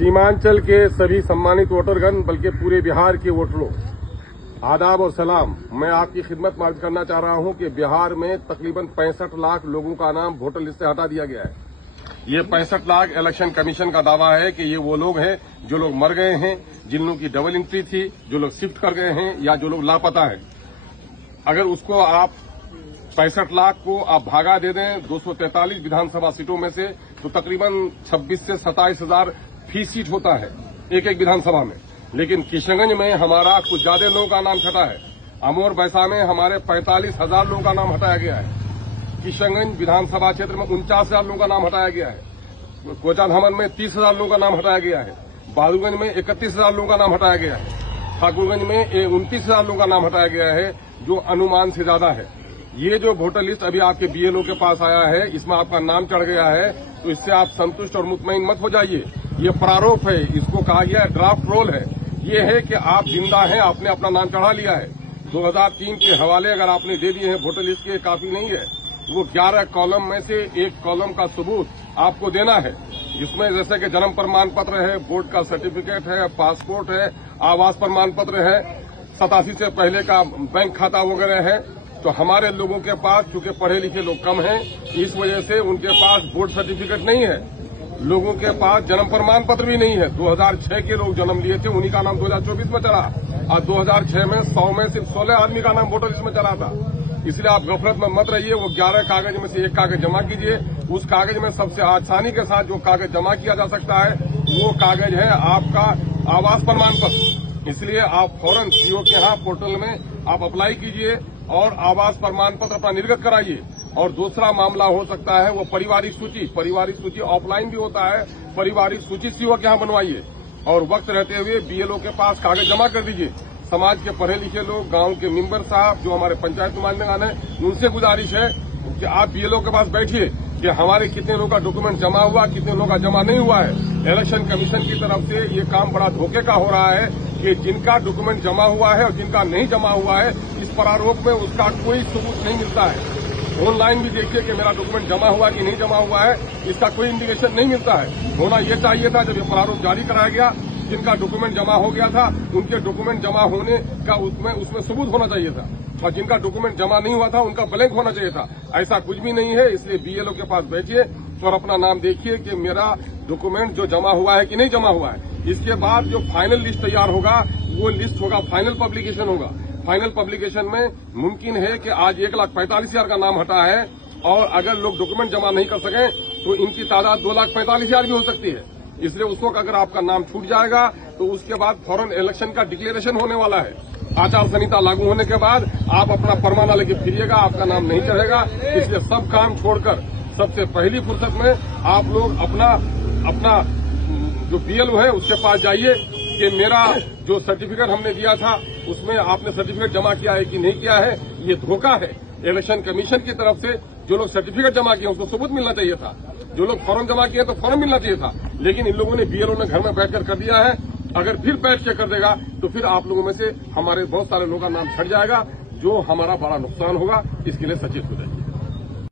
सीमांचल के सभी सम्मानित वोटरगण बल्कि पूरे बिहार के वोटरों, आदाब और सलाम। मैं आपकी खिदमत में अर्ज करना चाह रहा हूं कि बिहार में तकरीबन 65 लाख लोगों का नाम वोटर लिस्ट से हटा दिया गया है। ये 65 लाख इलेक्शन कमीशन का दावा है कि ये वो लोग हैं जो लोग मर गए हैं, जिन लोगों की डबल एंट्री थी, जो लोग शिफ्ट कर गए हैं या जो लोग लापता हैं। अगर उसको आप 65 लाख को आप भागा दे दें 243 विधानसभा सीटों में से, तो तकरीबन 26 से 27 हजार फी सीट होता है एक एक विधानसभा में। लेकिन किशनगंज में हमारा कुछ ज्यादा लोगों का नाम छटा है। अमोर बैसा में हमारे 45,000 लोगों का नाम हटाया गया है। किशनगंज विधानसभा क्षेत्र में 49,000 लोगों का नाम हटाया गया है। कोचाधामन में 30,000 लोगों का नाम हटाया गया है। बहादुरगंज में 31,000 लोगों का नाम हटाया गया है। ठाकुरगंज में 29,000 लोगों का नाम हटाया गया है, जो अनुमान से ज्यादा है। ये जो वोटर लिस्ट अभी आपके बीएलओ के पास आया है, इसमें आपका नाम चढ़ गया है, तो इससे आप संतुष्ट और मुतमईन मत हो जाइए। ये प्रारूप है, इसको कहा गया है ड्राफ्ट रोल है। ये है कि आप जिंदा हैं, आपने अपना नाम चढ़ा लिया है। 2003 के हवाले अगर आपने दे दिए हैं वोटर लिस्ट के, काफी नहीं है। वो 11 कॉलम में से एक कॉलम का सबूत आपको देना है, जिसमें जैसे कि जन्म प्रमाण पत्र है, बोर्ड का सर्टिफिकेट है, पासपोर्ट है, आवास प्रमाण पत्र है, 87 से पहले का बैंक खाता वगैरह है। तो हमारे लोगों के पास चूंकि पढ़े लिखे लोग कम हैं, इस वजह से उनके पास बोर्ड सर्टिफिकेट नहीं है। लोगों के पास जन्म प्रमाण पत्र भी नहीं है। 2006 के लोग जन्म लिए थे, उन्हीं का नाम 2024 में चला, और 2006 में 100 में सिर्फ 16 आदमी का नाम वोटर लिस्ट में चला था। इसलिए आप गफलत में मत रहिए। वो 11 कागज में से एक कागज जमा कीजिए। उस कागज में सबसे आसानी के साथ जो कागज जमा किया जा सकता है, वो कागज है आपका आवास प्रमाण पत्र। इसलिए आप फौरन सीओ के यहाँ पोर्टल में आप अप्लाई कीजिए और आवास प्रमाण पत्र अपना निर्गत कराइए। और दूसरा मामला हो सकता है वो पारिवारिक सूची। पारिवारिक सूची ऑफलाइन भी होता है, पारिवारिक सूची सीओ के यहाँ बनवाइए और वक्त रहते हुए बीएलओ के पास कागज जमा कर दीजिए। समाज के पढ़े लिखे लोग, गांव के मेंबर साहब, जो हमारे पंचायत नुमाइंदगान है, उनसे गुजारिश है कि आप बीएलओ के पास बैठिए कि हमारे कितने लोगों का डॉक्यूमेंट जमा हुआ, कितने लोगों का जमा नहीं हुआ है। इलेक्शन कमीशन की तरफ से ये काम बड़ा धोखे का हो रहा है कि जिनका डॉक्यूमेंट जमा हुआ है और जिनका नहीं जमा हुआ है, इस प्रारूप में उसका कोई सबूत नहीं मिलता है। ऑनलाइन भी देखिए कि मेरा डॉक्यूमेंट जमा हुआ कि नहीं जमा हुआ है, इसका कोई इंडिकेशन नहीं मिलता है। होना ये चाहिए था, जब ये प्रारूप जारी कराया गया, जिनका डॉक्यूमेंट जमा हो गया था उनके डॉक्यूमेंट जमा होने का उसमें सबूत होना चाहिए था, और जिनका डॉक्यूमेंट जमा नहीं हुआ था उनका ब्लैंक होना चाहिए था। ऐसा कुछ भी नहीं है। इसलिए बीएलओ के पास बैठिए और अपना नाम देखिए कि मेरा डॉक्यूमेंट जो जमा हुआ है कि नहीं जमा हुआ है। इसके बाद जो फाइनल लिस्ट तैयार होगा, वो लिस्ट होगा, फाइनल पब्लिकेशन होगा। फाइनल पब्लिकेशन में मुमकिन है कि आज 1,45,000 का नाम हटा है, और अगर लोग डॉक्यूमेंट जमा नहीं कर सकें तो इनकी तादाद 2,45,000 भी हो सकती है। इसलिए उस वक्त अगर आपका नाम छूट जाएगा तो उसके बाद फौरन इलेक्शन का डिक्लेरेशन होने वाला है। आचार संहिता लागू होने के बाद आप अपना परमाना लेके फिरिएगा, आपका नाम नहीं चढ़ेगा। इसलिए सब काम छोड़कर सबसे पहली फुर्सत में आप लोग अपना जो बीएलओ है उसके पास जाइए कि मेरा जो सर्टिफिकेट हमने दिया था उसमें आपने सर्टिफिकेट जमा किया है कि नहीं किया है। ये धोखा है। इलेक्शन कमीशन की तरफ से जो लोग सर्टिफिकेट जमा किए उसको सबूत मिलना चाहिए था। जो लोग फॉर्म जमा किए तो फॉर्म मिलना चाहिए था। लेकिन इन लोगों ने बीएलओ ने घर में बैठकर कर दिया है। अगर फिर बैठ के कर देगा तो फिर आप लोगों में से हमारे बहुत सारे लोगों का नाम छट जाएगा, जो हमारा बड़ा नुकसान होगा। इसके लिए सचेत हो जाएगा।